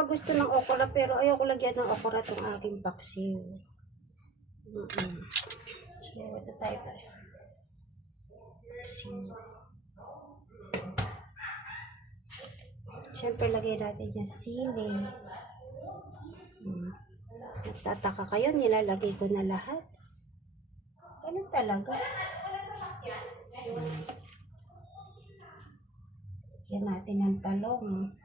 iba gusto ng okra, pero ayoko lagyan ng okra itong aking paksiw. So, ito tayo. Paksiw. Siyempre, lagay natin yung sili. Nagtataka kayo, nilalagay ko na lahat. Ganun talaga. Yan natin ang talong.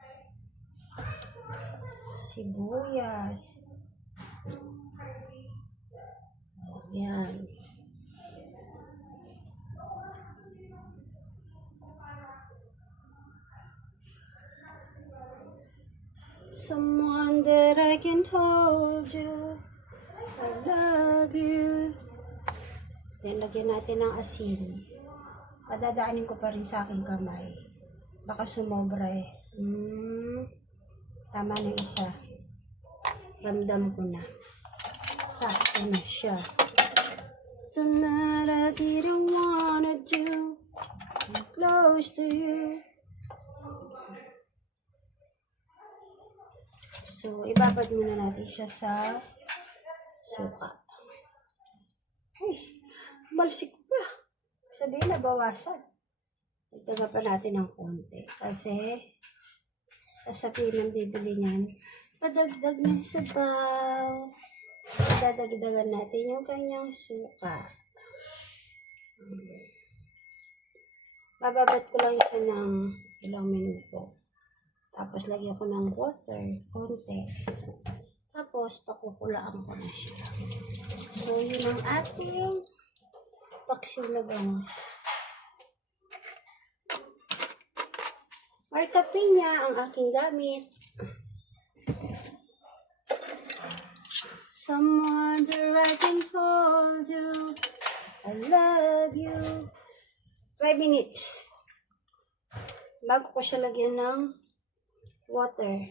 Sibuyas. Yan. Someone that I can hold you. I love you. Then, lagyan natin ng asin. Padadaanin ko pa rin sa aking kamay. Baka sumobra eh. Tama na isa. Ramdam ko na. Sakto na siya. Tonight I didn't wanna do close to you. So, ibabad muna natin siya sa suka. Ay, malsik pa. Sabihin na bawasan. Itaga pa natin ng konti. Kasi, sasabihin ng bibili niyan, padagdag ng sabaw. Dadagdagan natin yung kanyang suka. Bababad ko lang siya ng ilang minuto. Tapos, lagyan ko ng water, konti. Tapos, pakukulaan ko na siya. So, yun ang ating paksiw na bangus. Marca Piña ang aking gamit. Someone that I can hold you. I love you. 5 minutes. Bago ko siya lagyan ng water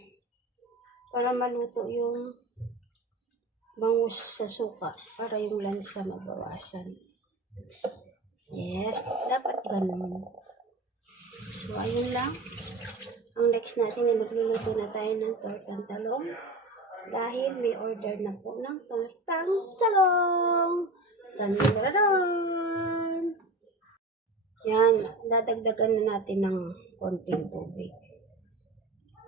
para maluto yung bangus sa suka para yung lansa mabawasan. Yes, dapat ganun. So, ayun lang. Ang next natin ay magluluto na tayo ng tortang talong dahil may order na po ng tortang talong. Tandaran! Yan, dadagdagan na natin ng konting tubig.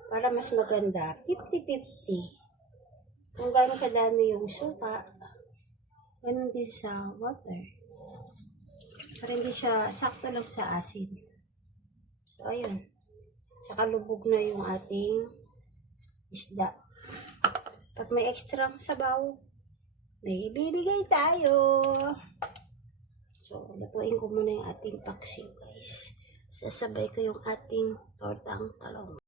Para mas maganda, 50-50. Kung gano'ng kadami yung suka, ganun din sa water. Para hindi siya sakto lang sa asin. So, ayun. Saka lubog na yung ating isda. Pag may extra sabaw, may ibibigay tayo. So, lutuin ko muna yung ating paksiw, guys. Sasabay ko yung ating tortang talong.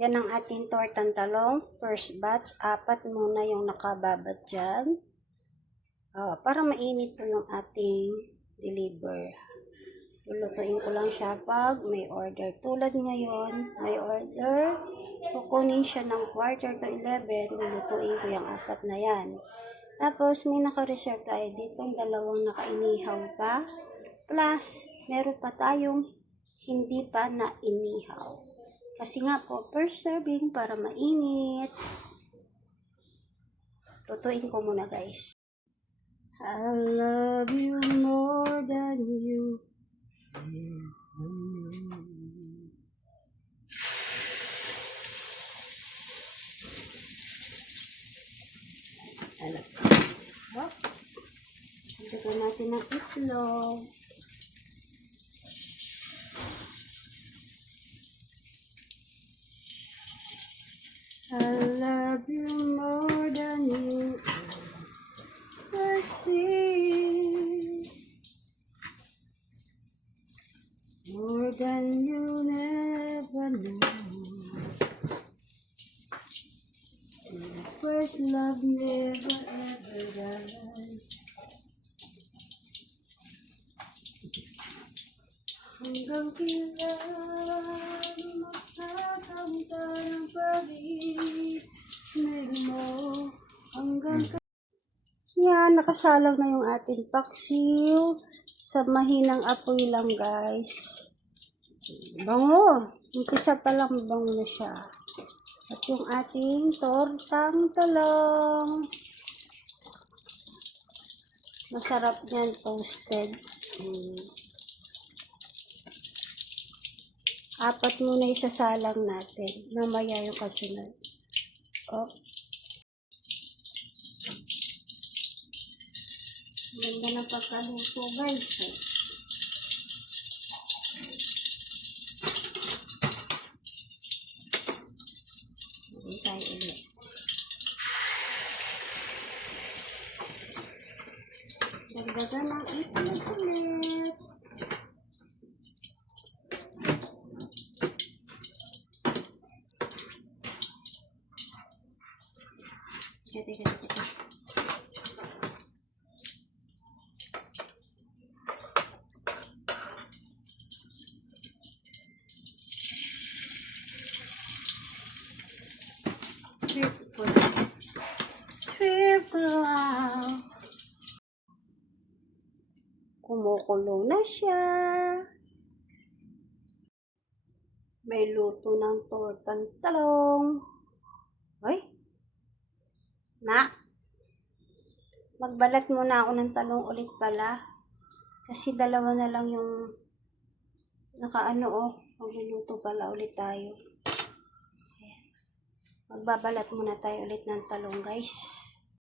Yan ang ating tortang talong. First batch, 4 muna yung nakababad dyan. Para mainit po yung ating deliver. Lulutuin ko lang siya pag may order. Tulad ngayon, may order. Kukunin siya ng 10:45. Lulutuin ko yung 4 na yan. Tapos, may naka-reserve tayo dito. 2 nakainihaw pa. Plus, meron pa tayong hindi pa na inihaw. Kasi nga po, first serving para mainit. Lutuin ko muna, guys. I love you more than you. Alam ko. Lagyan natin ng itlog. I love you more than you ever see. More than you never know. My first love never ever died. Hanggang kailan magtatamta ng pag-ibig mo. Hanggang yan, nakasalang na yung ating paksiw. Sa mahinang apoy lang, guys. Bango. Umpisa pa lang bango na siya. At yung ating tortang talong. Masarap yan, toasted. Apat muna isasalang natin. Mamaya yung kasunod. Oh. Ganda ng pagkaluto, guys. Hindi tayo ulit. Dagdagan ng itlog ulit. Teka. Triple. Kumukulo na siya. May luto ng tortang talong. Hoy. Magbalat muna ako ng talong ulit pala. Kasi dalawa na lang yung magluluto pala ulit tayo. Ayan. Magbabalat muna tayo ulit ng talong, guys.